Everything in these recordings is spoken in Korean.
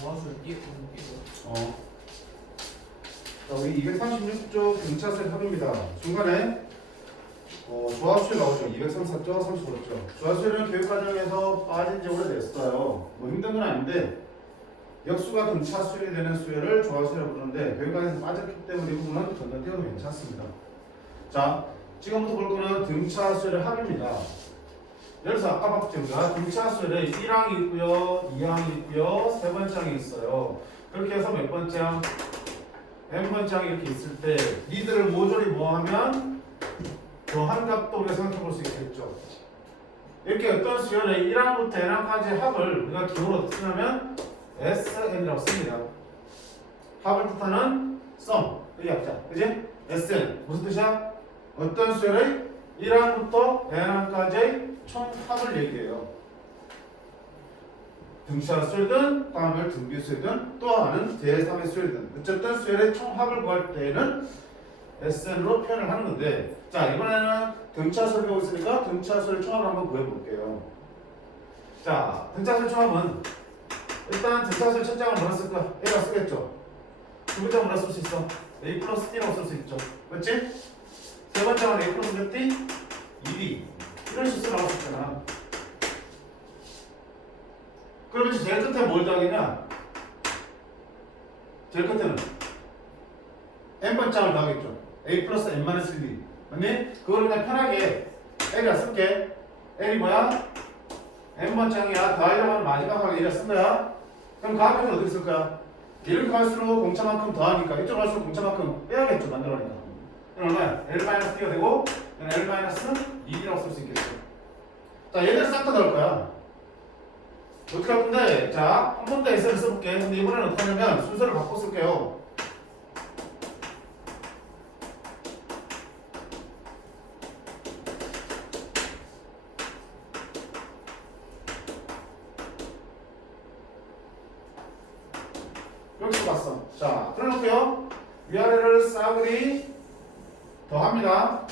조화수를 띄고 자, 우리 236쪽 등차수의 합입니다. 중간에 조합수에 나오죠. 234쪽, 35쪽. 조합수는 교육과정에서 빠진 지 오래됐어요. 뭐 힘든 건 아닌데 역수가 등차수열이 되는 수열을 조합수라고 부르는데 교육과정에서 빠졌기 때문에 이 부분은 건너뛰어도 괜찮습니다. 자, 지금부터 볼 거는 등차수열의 합입니다. 예를 들어서 아까 봤죠. 우리가 등차수열에 1항이 있고요, 2항이 있고요, 세 번째 항이 있어요. 그렇게 해서 몇 번째 항? n번째 항이 이렇게 있을 때 니들을 모조리 뭐하면 더 한 값도 우리가 생각해 볼 수 있겠죠. 이렇게 어떤 수열의 1항부터 n항까지 합을 우리가 기호로 쓰면 SN이라고 씁니다. 합을 뜻하는 sum, 이 합자, 그지? SN 무슨 뜻이야? 어떤 수열의 1항부터 n항까지의 총 합을 얘기해요. 등차 수열이든 다음을 등비 수열이든 또 하나는 제3의 수열이든 어쨌든 수열의 총 합을 구할 때에는 SN으로 표현을 하는 건데, 자 이번에는 등차 수열 배우고 있으니까 등차 수열 총합을 한번 구해볼게요. 자 등차 수열 총합은 일단 등차 수열 첫 장을 뭐라 쓸까? A라 쓰겠죠. 두 번째 뭐라 쓸 수 있어? A 플러스 D라고 쓸 수 있죠. 맞지? 세 번째 장은 A 플러스 몇 D? 2D 이런 식으로 나올 수 있잖아. 그러면 제일 끝에 뭘 더하겠냐? 제일 끝에는 n번장을 더하겠죠. a 플러스 n-1d 맞니? 그걸 그냥 편하게 L이라 쓸게. L이 뭐야? n번장이야. 더하려고 하는 마지막 항에 L이라 쓴 거야. 그럼 그 앞에는 어디 쓸 거야? 이렇게 갈수록 공차만큼 더하니까 이쪽 갈수록 공차만큼 빼야겠죠. 만들어내니까. 그럼 얼마야? L-D가 되고 L-2D라고 쓸 수 있겠죠. 자 얘들 싹 다 넣을 거야. 어떻게 할 건데, 자, 한 번 더 S를 써볼게. 근데 이번에는 어떻게 하냐면 순서를 바꿔 쓸게요. 이렇게 써봤어. 자, 그래놓고요. 위아래를 싸그리 더합니다.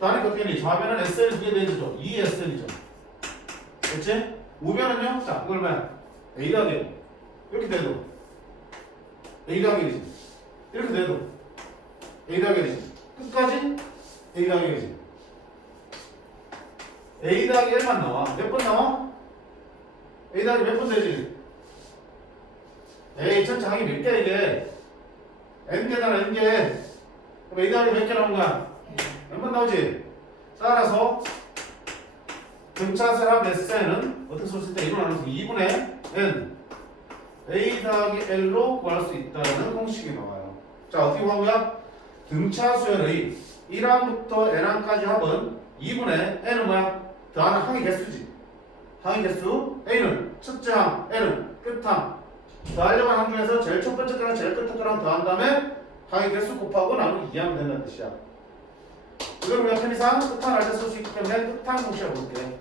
더하니까 어떻게 되니? 좌변은 SL 두개 되죠. 2SL이죠. 그렇지? 우변은요? 자, 이걸 뭐야? A 더하기 이렇게 돼도 A 더하기 1이지. 이렇게 돼도 A 더하기 1이지. 끝까지 A 더하기 1이지. A 더하기 1만 나와. 몇 번 나와? A 더하기 몇 번 되지? A 전체 항이 몇 개야 이게? N개잖아 N개. 그럼 A 더하기 몇 개 나온 거야? 몇 번 나오지? 따라서 등차수의 합 SN은 어떻게 쓸 때 이걸 나눠서 2분의 N A 더하기 L로 구할 수 있다는 공식이 나와요. 자 어떻게 구한 거야? 등차수열의 1항부터 N항까지 합은 2분의 N은 뭐야? 더하는 항의 개수지. 항의 개수 A는 첫째 항, L은 끝항. 더하려고 하는 항 중에서 제일 첫 번째 거랑 제일 끝에 거랑 더한 다음에 항의 개수 곱하고 나누기 2하면 된다는 뜻이야. 이걸 우리가 편의상 끝항을 할 때 쓸 수 있기 때문에 끝항 공식을 볼게.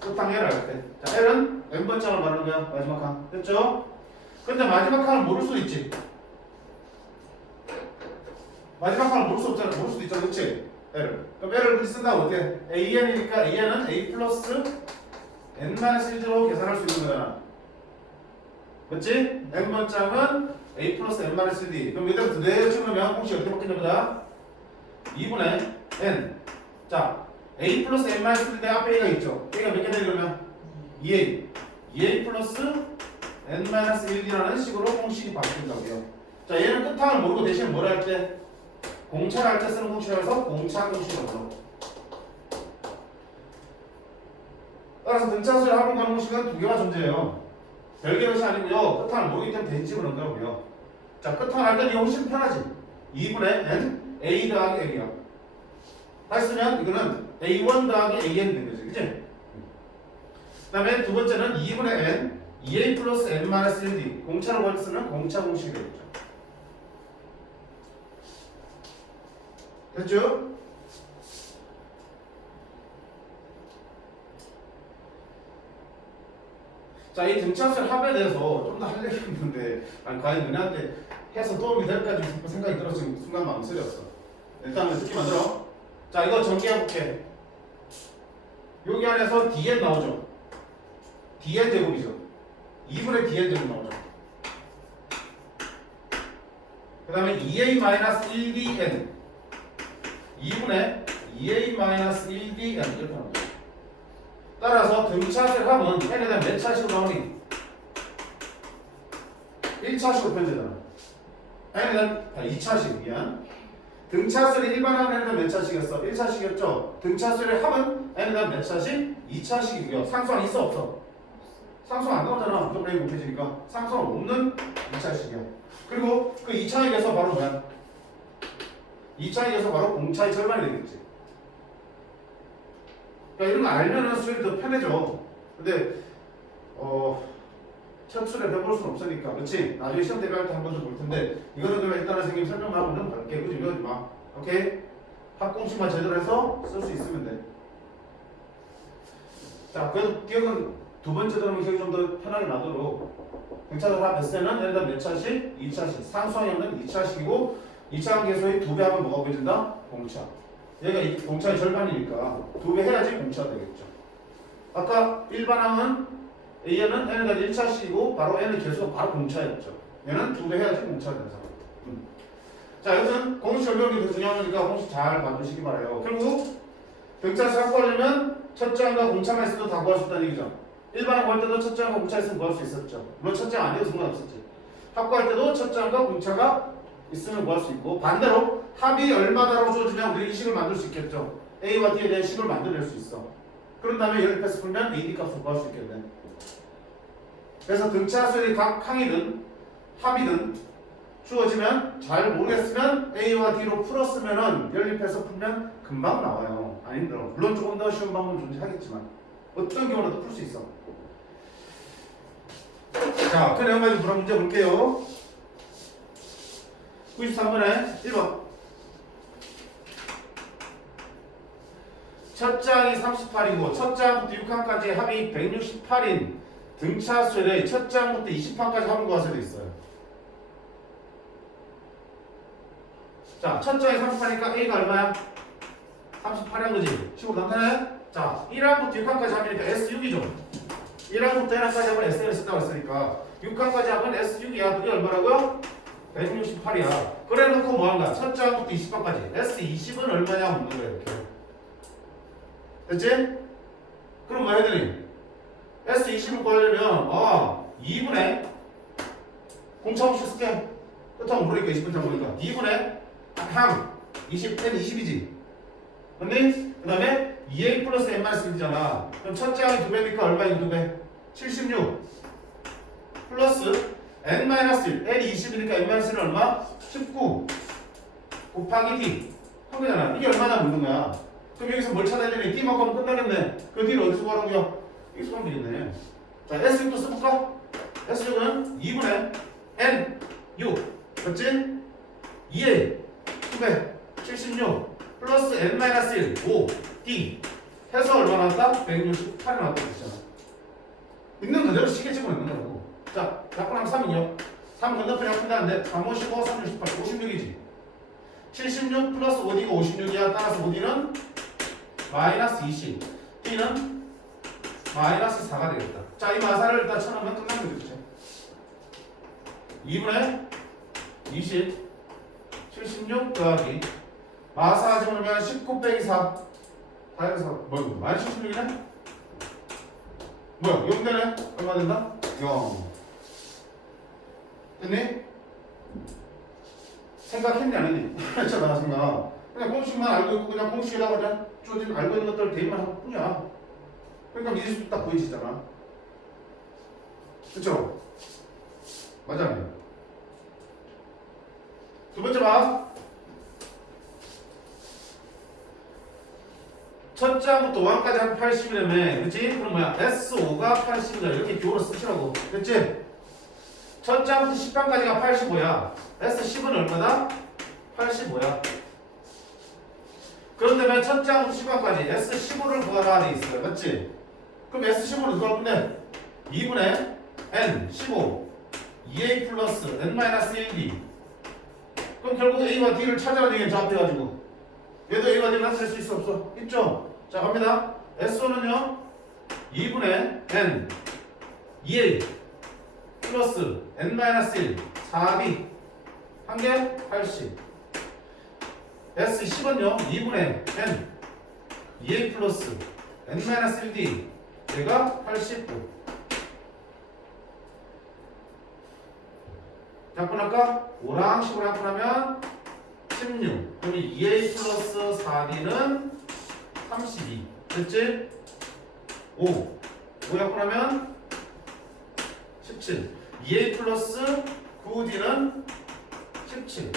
끝항 L을 할 때. 자, L은 n번장을 말하는 거야. 마지막 항. 됐죠? 근데 마지막 항을 모를 수도 있지. 마지막 항을 모를 수 없잖아. 모를 수도 있잖아. 그치? L을. 그럼 L을 그렇게 쓴다고 어떻게? AN이니까 AN은 A 플러스 n-1로 계산할 수 있는 거잖아. 맞지? n번장은 A 플러스 n-1d. 그럼 여기다 그대로 치면 공식 어떻게 바뀌냐 보자. 2분의 n. 자, a 플러스 n-1d 앞에 a가 있죠. a가 몇 개 되냐 그러면 2a. 2a 플러스 n-1d라는 식으로 공식이 바뀐다고요. 자, 얘는 끝항을 모르고 대신 뭐라 할 때? 공차를 할 때 쓰는 공식이라고 해서 공차 공식이라고. 따라서 등차수의 합을 구하는 공식은 두 개가 존재해요. 별개의 것이 아니고요. 끝항을 모르기 때문에 대신 집어넣은 거고요. 자, 끝항을 할 때는 이게 훨씬 편하지. 2분의 n a 더하기 n이야. 다시 쓰면 이거는 a1 더하기 an 된 거지. 그치? 그 다음에 두 번째는 2분의 n 2a 플러스 n-1d 공차로 구할 때 쓰는 공차 공식이 되겠죠. 됐죠? 자, 이 등차수의 합에 대해서 좀 더 할 얘기가 있는데 과연 너네한테 해서 도움이 될까 좀 생각이 들어서 순간 마음 쓰렸어. 일단은 듣기 만들어. 자, 이거 정리해볼게. 여기 안에서 dn 나오죠. dn 제곱이죠. 2분의 dn 제곱 나오죠. 그 다음에 2a-1dn 2분의 2a-1dn 이렇게 나오죠. 따라서 등차수의 합은 n에 대한 몇 차식으로 나오니? 1차식으로 표현되잖아. n에 대한 2차식 미안. 등차수의 일반항은 n에 대한 몇 차식이었어? 1차식이었죠. 등차수의 합은 n에 대한 몇 차식? 2차식이고요. 상수항 있어 없어? 상수항 안 나오잖아. 무조건 a 곱해지니까 상수항 없는 2차식이야. 그리고 그 2차식에서 바로 뭐야? 2차식에서 바로 공차의 절반이 되겠지. 그러니까 이런 거 알면은 수열이 더 편해져. 근데 첫 수를 해볼 수는 없으니까, 그렇지? 나중에 시험 대비할 때 한 번 더 볼 텐데 이거는 그냥 일단은 선생님 설명만 하고는 갈게. 그지? 이러지 마. 오케이? 합공식만 제대로 해서 쓸 수 있으면 돼. 자, 그래도 기억은 두 번째 들으면 기억이 좀 더 편하게 나도록 등차수 합 S는 예를 들어 몇 차식? 2차식. 상수항이 없는 2차식이고 2차항 계수의 2배 하면 뭐가 보여진다? 공차. 얘가 이 공차의 절반이니까 2배 해야지 공차가 되겠죠. 아까 일반항은 A는 n에 대한 1차식이고 바로 n의 개수가 바로 공차였죠. 얘는 2배 해야지 공차가 되는 상황. 자, 여튼 공식 설명이 더 중요한 거니까 공식 잘 만드시기 바라요. 결국 등차수 확보하려면 첫째 항과 공차만 있어도 다 구할 수 있다는 얘기죠. 일반항 구할 때도 첫째 항과 공차 있으면 구할 수 있었죠. 물론 첫째 항 아니어도 상관없었지. 합구할 때도 첫째 항과 공차가 있으면 구할 수 있고, 반대로 합이 얼마다라고 주어지면 우리 이 식을 만들 수 있겠죠. A와 D에 대한 식을 만들어낼 수 있어. 그런 다음에 연립해서 풀면 AD 값을 구할 수 있겠네. 그래서 등차수의 각 항이든 합이든 주어지면 잘 모르겠으면 A와 D로 풀었으면은 연립해서 풀면 금방 나와요. 안 힘들어. 물론 조금 더 쉬운 방법은 존재하겠지만 어떤 경우라도 풀 수 있어. 자, 그 내용까지 그럼 문제 볼게요. 93번에 1번. 첫 장이 38이고 첫 장부터 6항까지 합이 168인 등차수의 첫 장부터 20항까지 합을 구하셔야 돼 있어요. 자, 첫 장이 38이니까 A가 얼마야? 38한 거지. 식으로 나타나요? 자, 1항부터 6항까지 합이니까 S6이죠. 1항부터 1항까지 하면 SN을 쓴다고 했으니까 6항까지 하면 S6이야. 그게 얼마라고요? 168이야. 그래 놓고 뭐 한가? 첫 장부터 20항까지. S20은 얼마냐 묻는 거야, 이렇게. 됐지? 그럼 뭐 해야 되니? S20을 구하려면 2분의 공차 없이 쓸게. 끝하면 모르니까 20분 잘 모르니까 2분의 항 20, n 20이지. 근데 그 다음에 2a 플러스 n-1이잖아. 그럼 첫째 항이 2배니까 얼마인 2배? 76 플러스 n-1, n이 20이니까 n-1은 얼마? 19 곱하기 d 한 거잖아. 이게 얼마나 묻는 거야. 그럼 여기서 뭘 찾아야 되니? d만큼 하면 끝나겠네. 그 d를 어디서 구하는 거야? 여기서 하면 되겠네. 자, S6도 써볼까? S6은 2분의 n 6 그렇지? 2a 2배 76 플러스 n-1 5 d 해서 얼마 나왔다? 168이 나왔다고 했잖아. 있는 그대로 시계 찍고 있는 거라고. 자, 약분하면 3이요. 3 건너편이 합친다는데 3, 55, 3, 68, 56이지. 76 플러스 5d가 56이야. 따라서 5d는 마이너스 20, d는 마이너스 4가 되겠다. 자, 이 마사를 일단 쳐놓으면 끝나는 거겠죠. 2분의 20, 76 더하기 마사 집어넣으면 19 빼기 4 다 해서 뭐야? 마이너스 76이네? 뭐야? 0 되네? 얼마 된다? 0 됐니? 생각했니 안 했니? 했잖아 생각. 그냥 공식만 알고 있고 그냥 공식이라고 그냥 쪼진 알고 있는 것들 대입만 할 뿐이야. 그러니까 미지수 딱 보이시잖아. 그쵸? 맞아. 두 번째 봐. 첫 장부터 5항까지 한 80이라며. 그치? 그럼 뭐야? S5가 80이다. 이렇게 기호로 쓰시라고. 됐지? 첫 장부터 10항까지가 85야. S10은 얼마다? 85야. 그런다면 첫 장부터 10항까지 S15를 구하라 돼 있어요. 맞지? 그럼 S15는 누가 없네? 2분의 N 15 2A 플러스 N-1D. 그럼 결국 A와 D를 찾아야 되겠죠. 합해가지고 얘도 A와 D를 나타낼 수 있어 없어? 있죠? 자 갑니다. S5는요 2분의 N 2A 플러스 n-1 4b 한 개 80 s 10은요 2분의 n 2a 플러스 n-1d 얘가 89 약분할까? 5랑 10을 약분하면 16 그럼 2a 플러스 4d는 32 됐지? 5 약분하면 17 2a 플러스 9d는 17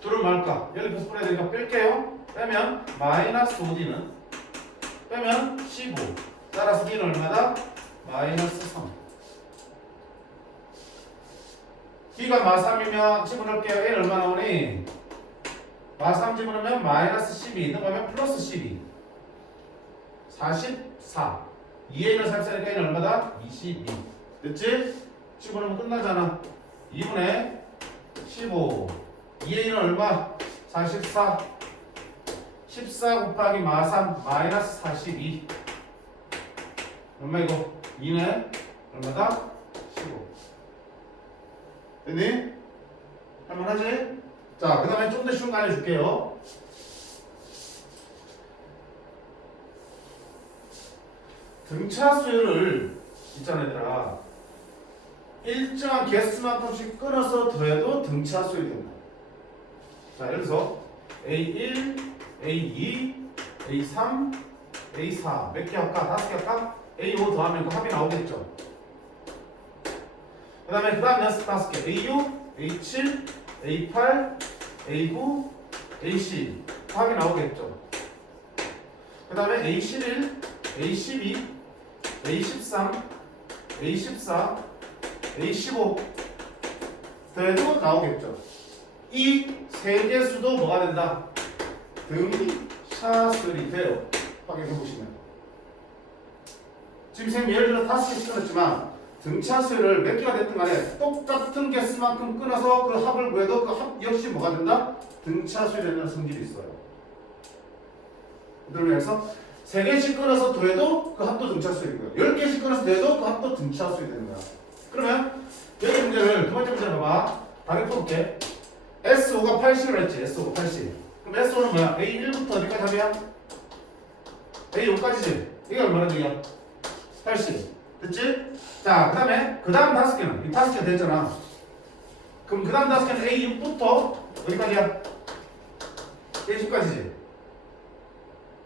둘을 말까? 여기 부분해야 되니까 뺄게요. 빼면 마이너스 5d는 빼면 15 따라서 d는 얼마다? 마이너스 3 d가 마3이면 집어넣을게요. a는 얼마 나오니? 마3 집어넣으면 마이너스 12 넘어가면 플러스 12 44 2a는 34니까 a는 얼마다? 22 됐지? 집어넣으면 끝나잖아. 2분의 15 2a는 얼마? 44 14 곱하기 마3 마이너스 42 얼마 이거? 2네 얼마다? 15 됐니? 할만하지? 자, 그 다음에 좀 더 쉬운 거 알려줄게요. 등차 수열을 있잖아 얘들아 일정한 개수만큼씩 끊어서 더해도 등차 수열이 된다. 자, 예를 들어서 A1, A2, A3, A4 몇 개 할까? 5개 할까? A5 더하면 그 합이 나오겠죠. 그 다음에 연습 5개 A6, A7, A8, A9, AC 합이 나오겠죠. 그 다음에 A11, A12, A13, A14, A15 더해도 나오겠죠. 이 세 개 수도 뭐가 된다? 등차수열이 돼요. 확인해 보시면 지금 쌤 예를 들어 5개씩 끊었지만 등차수열을 몇 개가 됐든 간에 똑같은 개수만큼 끊어서 그 합을 구해도 그 합 역시 뭐가 된다? 등차수열이 되는 성질이 있어요. 그러면서 3개씩 끊어서 더해도 그 합도 등차수열이고요. 10개씩 끊어서 더해도 그 합도 등차수열이 되는 거야. 그러면 여기 문제를 두 번째 문제를 봐봐. 다르게 풀어볼게. S5가 80이라 했지. S5가 80. 그럼 S5는 뭐야? A1부터 어디까지 합이야? A5까지지. 이게 얼마나 되냐? 80. 됐지? 자, 그 다음 5개는 이 5개 됐잖아. 그럼 그 다음 5개는 A6부터 어디까지야? A10까지지.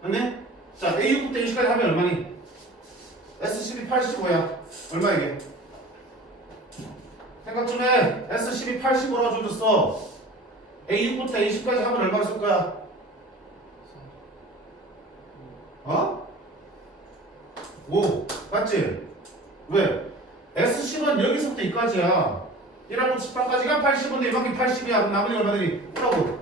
맞네? 자, A6부터 A10까지 하면 얼마니? S12 85야. 얼마 이게? 생각 좀 해. S12 80으로 줘줬어. A6부터 A10까지 하면 얼마 쓸 거야? 어? 5. 맞지? 왜? S10은 여기서부터 여기까지야. 1하고 18까지가 80인데 이만큼 80이야. 그럼 나머지 얼마 되니? 5라고.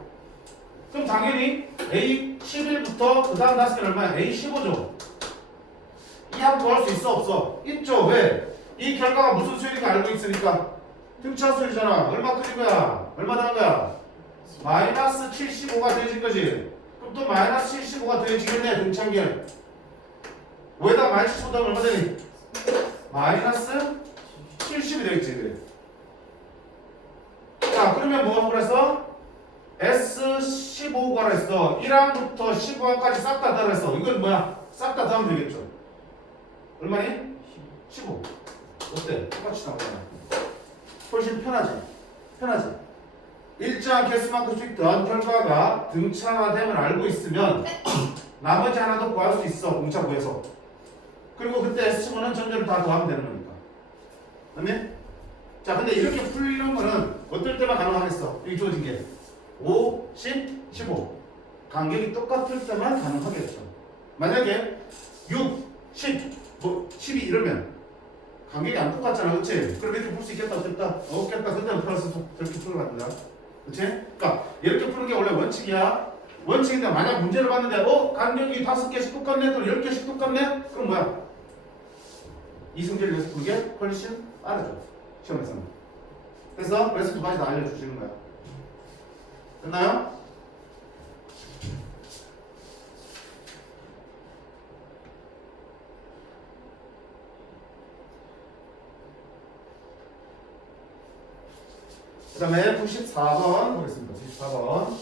그럼 당연히 A11부터 그 다음 5개는 얼마야? A15죠. 이 합 구할 수 있어? 없어? 있죠. 왜? 이 결과가 무슨 수열인가 알고 있으니까 등차 수열이잖아. 얼마 커진 거야? 얼마 되는 거야? 마이너스 75가 더해진 거지. 그럼 또 마이너스 75가 더해지겠네. 등차계 5에다 마이너스 75 더하면 얼마 되니? 마이너스 70이 되겠지. 자, 그러면 뭐 하고 그랬어? S15가 그랬어. 1항부터 15항까지 싹 다 더했어. 이건 뭐야? 싹 다 더하면 되겠죠. 얼마니? 15. 어때? 똑같이 나오잖아. 훨씬 편하지? 편하지? 일정한 개수만큼씩 더한 결과가 등차화됨을 알고 있으면 나머지 하나도 구할 수 있어. 공차 구해서. 그리고 그때 S15는 전제를 다 더하면 되는 거니까. 맞네? 자, 근데 이렇게 풀리는 거는 어떨 때만 가능하겠어? 여기 주어진 게 5, 10, 15 간격이 똑같을 때만 가능하겠죠. 만약에 6, 10, 뭐 12 이러면 간격이 안 똑같잖아. 그치? 그럼 이렇게 풀 수 있겠다 없겠다? 없겠다. 그때는 풀어서 저렇게 풀어간다. 그치? 그러니까 이렇게 푸는 게 원래 원칙이야. 원칙인데 만약 문제를 봤는데 간격이 5개씩 똑같네? 또는 10개씩 똑같네? 그럼 뭐야? 이승제를 위해서 푸는 게 훨씬 빠르죠. 시험에서는. 그래서 두 가지 다 알려주시는 거야. 됐나요? 그 다음에 94번 보겠습니다. 94번.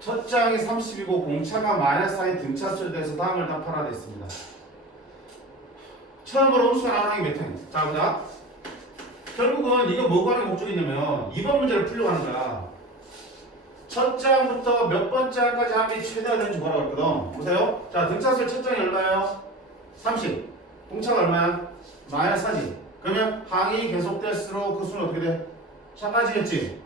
첫 장이 30이고 공차가 -4인 등차수에 대해서 다음을 답하라 됐습니다. 처음으로 음수가 나오는 게 몇 행이야? 자, 보자. 결국은 이거 뭐 하는 목적이냐면 이번 문제를 풀려고 하는 거야. 첫 장부터 몇 번째 항까지 합이 최대화 되는지 뭐라고 했거든. 보세요. 자, 등차수의 첫 장이 얼마예요? 30. 공차가 얼마야? -4지. 그러면 항이 계속될수록 그 수는 어떻게 돼? 작아지겠지.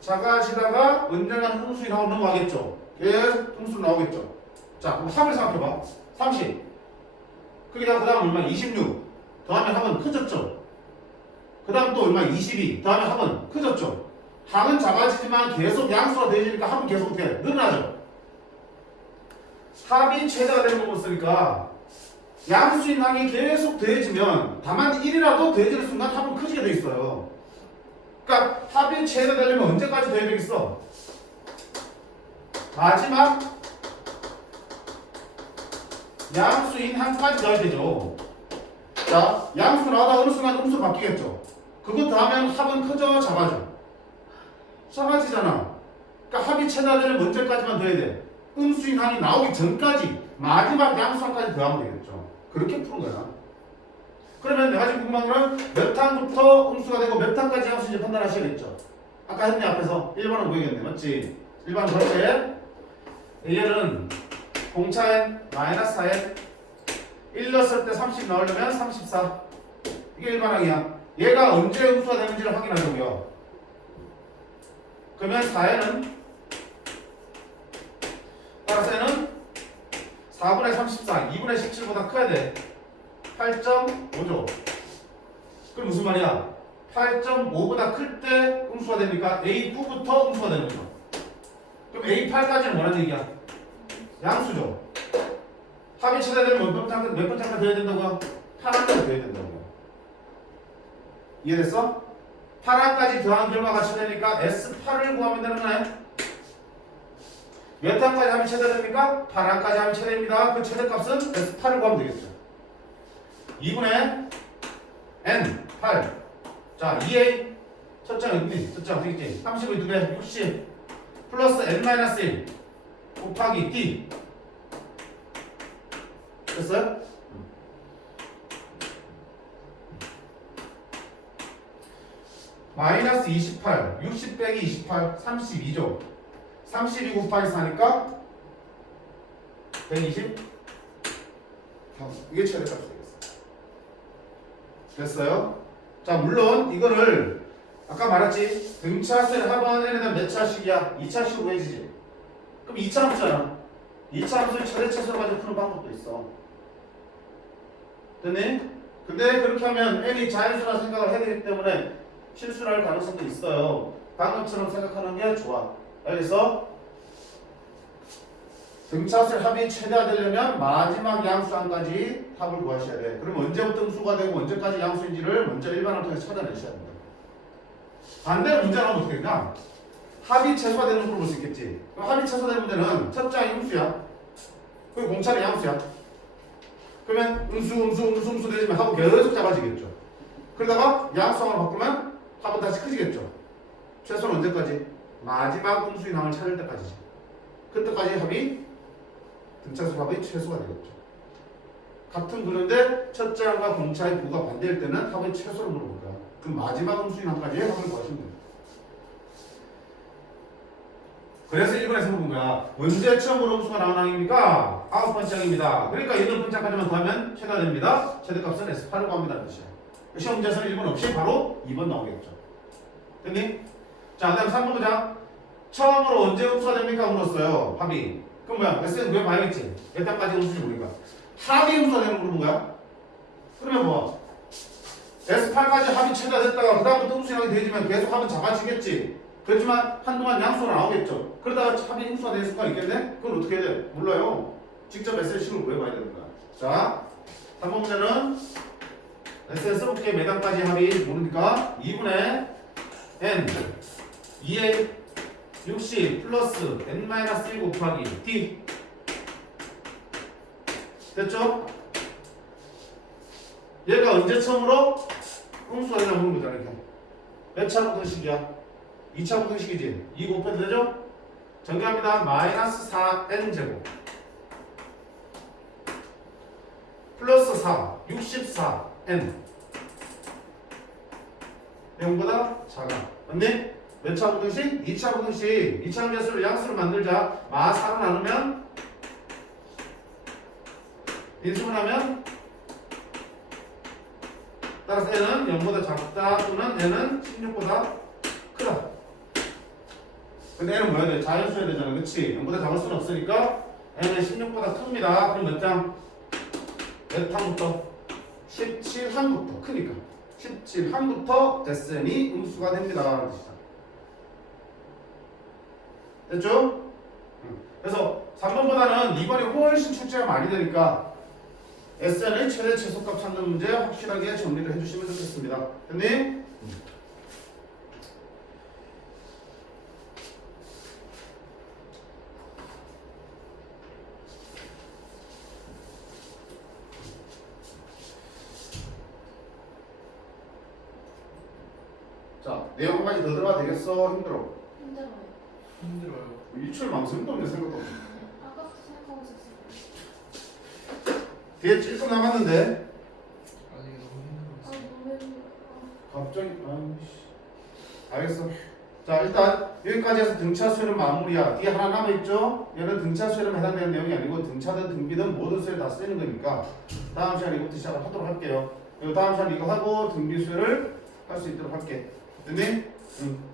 작아지다가 언젠가는 흥수이 나오고 넘어가겠죠. 계속 흥수 나오겠죠. 자, 그럼 합을 생각해봐. 30. 거기다 그 다음 얼마? 26. 더하면 합은 커졌죠. 그 다음 또 얼마? 22. 더하면 합은 커졌죠. 항은 작아지지만 계속 양수가 더해지니까 합은 계속 어떻게 해? 늘어나죠. 합이 최대가 되는 부분을 쓰니까 양수인 항이 계속 더해지면 다만 1이라도 더해지는 순간 합은 커지게 돼 있어요. 그러니까 합이 최대되려면 언제까지 더해야 되겠어? 마지막 양수인 항까지 더해야 되죠. 자, 양수 나오다 어느 순간 음수 바뀌겠죠. 그거 더하면 합은 커져 작아져? 작아지잖아. 그러니까 합이 최대되려면 언제까지만 더해야 돼? 음수인 항이 나오기 전까지 마지막 양수 항까지 더하면 되겠죠. 그렇게 푸는 거야. 그러면 내가 지금 궁금한 거는 몇 항부터 음수가 되고 몇 항까지 양수인지 판단하셔야겠죠. 아까 했네 앞에서 1번은 보이겠네. 맞지? 1번은 그렇게 얘는 공차엔 -4엔 1 넣었을 때 30 나오려면 34. 이게 1반항이야. 얘가 언제 음수가 되는지를 확인하려고요. 그러면 4에는 따라서 얘는 4분의 34, 2분의 17보다 커야 돼. 8.5죠. 그럼 무슨 말이야? 8.5보다 클 때 음수가 되니까 A9부터 음수가 되는 거죠. 그럼 A8까지는 뭐라는 얘기야? 양수죠. 합이 최대되면 몇 번째까지 더해야 된다고요? 8항까지 더해야 된다고요. 이해됐어? 8항까지 더한 결과가 최대니까 S8을 구하면 되는 거네. 몇 항까지 합이 최대됩니까? 8항까지 합이 최대입니다. 그 최대값은 S8을 구하면 되겠죠. 2분의 N 8. 자, 2A 첫 장 여기 첫 장 되겠지. 30의 2배 60 플러스 N-1 곱하기 D 됐어요? 마이너스 28 60 빼기 28 32죠. 32 곱하기 4니까 120 이게 최대값이 되겠어요. 됐어요? 자, 물론 이거를 아까 말했지. 등차수의 합은 n에 대한 몇 차식이야? 2차식으로 구해지지. 그럼 2차 함수잖아. 2차 함수를 최대차수로 가지고 푸는 방법도 있어. 됐니? 근데 그렇게 하면 n이 자연수라 생각을 해야 되기 때문에 실수를 할 가능성도 있어요. 방금처럼 생각하는 게 좋아. 알겠어? 등차수의 합이 최대화되려면 마지막 양수항까지 합을 구하셔야 돼. 그럼 언제부터 음수가 되고 언제까지 양수인지를 먼저 일반을 통해서 찾아내셔야 됩니다. 반대로 문제를 하면 어떻게 되냐? 합이 최소화되는 걸 볼 수 있겠지. 그럼 합이 최소화되는 문제는 첫 장이 음수야. 그리고 공차는 양수야. 그러면 음수 되지만 합은 계속 작아지겠죠. 그러다가 양수항을 바꾸면 합은 다시 커지겠죠. 최소는 언제까지? 마지막 음수인 항을 찾을 때까지지. 그때까지 합이 등차수 합이 최소가 되겠죠. 같은 구조인데 첫 장과 공차의 부가 반대일 때는 합의 최소를 물어볼 거야. 그럼 마지막 음수인 항까지 합을 구하시면 돼요. 그래서 1번에서 본 거야. 언제 처음으로 음수가 나온 항입니까? 9번째 항입니다. 그러니까 8번째까지만 더하면 최대가 됩니다. 최대값은 S8을 구합니다. 뜻이야. 시험 문제에서는 1번 없이 바로 2번 나오겠죠. 됐니? 자, 그 다음 3번 보자. 처음으로 언제 음수가 됩니까? 물었어요. 합이. 그럼 뭐야? S는 왜 봐야겠지? 몇 단까지 음수인지 모르니까. 합이 음수가 되는 거 물은 거야? 그러면 뭐? S8까지 합이 최대됐다가 그 다음부터 음수량이 되지만 계속 합은 작아지겠지. 그렇지만 한동안 양수가 나오겠죠. 그러다가 합이 음수가 될 수가 있겠네? 그건 어떻게 해야 돼? 몰라요. 직접 SL식을 구해봐야 되는 거야. 자, 3번 문제는 SL 써볼게. 몇 단까지 합이 모르니까 2분의 N 2A 60 플러스 n-1 곱하기 d 됐죠? 얘가 언제 처음으로 음수가 되나 보는 거잖아. 이렇게 몇 차 부등식이야? 2차 부등식이지? 2 곱해도 되죠? 정리합니다. 마이너스 4n제곱 플러스 4 64n 0보다 작아. 맞니? 몇 차 부등식? 2차 부등식. 2차 함수를 양수를 만들자. 마 4로 나누면 인수분하면 따라서 n은 0보다 작다 또는 n은 16보다 크다. 근데 n은 뭐야 돼? 자연수여야 되잖아. 그치? 0보다 작을 수는 없으니까 n은 16보다 큽니다. 그럼 몇 장? 몇 항부터? 17항부터 크니까 17항부터 SN이 음수가 됩니다. 됐죠? 그래서 3번보다는 2번이 훨씬 출제가 많이 되니까 SN의 최대 최소값 찾는 문제 확실하게 정리를 해주시면 좋겠습니다. 됐니? 자, 내용 한 가지 더 들어가 되겠어? 힘들어? 힘들어요. 힘들어요. 일출 망설임도 없네 생각도 없네. 아까부터 생각하고 있었어요. 뒤에 찔끔 남았는데 아니 너무 아 힘들었어. 너무 힘들어. 갑자기 아이씨 알겠어. 자 일단 여기까지 해서 등차 수열은 마무리야. 뒤에 하나 남아있죠? 얘는 등차 수열에 해당되는 내용이 아니고 등차든 등비든 모든 수열 다 쓰이는 거니까 다음 시간에 이것부터 시작을 하도록 할게요. 그리고 다음 시간에 이거 하고 등비 수열을 할 수 있도록 할게. 됐니? 응.